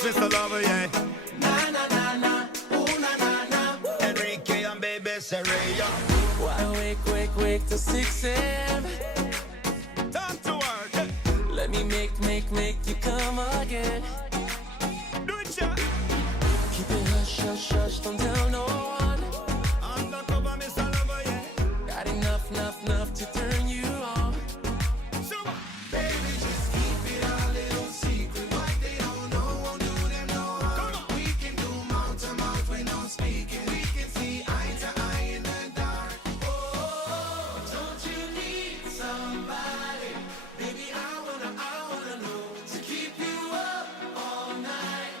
It's Mr. Lover, yeah. Na na na na, ooh na na na. Enrique and baby Serena. Why wake to 6 a.m. Time to work. Yeah. Let me make you come again. Do it, yeah. Keep it hush, hush, hush, don't tell no one. Undercover, Mr. Lover, yeah. Got enough to turn you on. Super. Baby, just keep it a little secret. What they don't know won't do them no harm. We can do mouth to mouth with no speaking. We can see eye to eye in the dark. Oh, don't you need somebody? Baby, I wanna know to keep you up all night.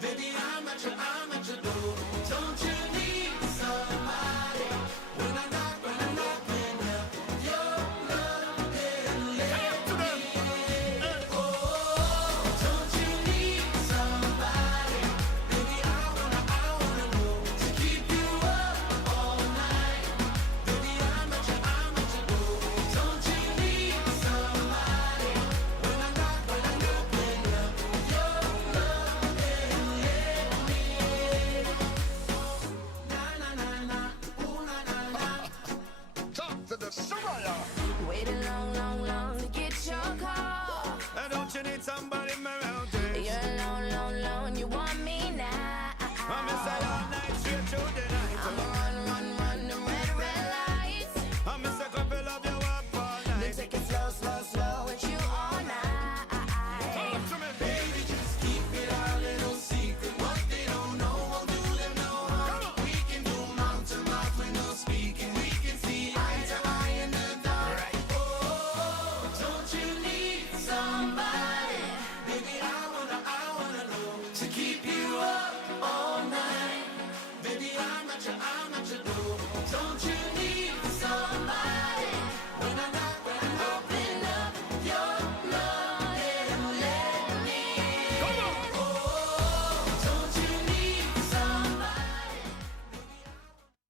Baby, I'm at your door. Don't you need somebody? When I knock, when your love can let me in. Oh, don't you need somebody? Baby, I wanna know to keep you up all night. Baby, I'm at your door. Don't you need somebody? When I knock, when your love can let me in. Na na na na, ooh na na na. Talk to the Soraya. Waited long to get your call. And don't you need somebody, Mary?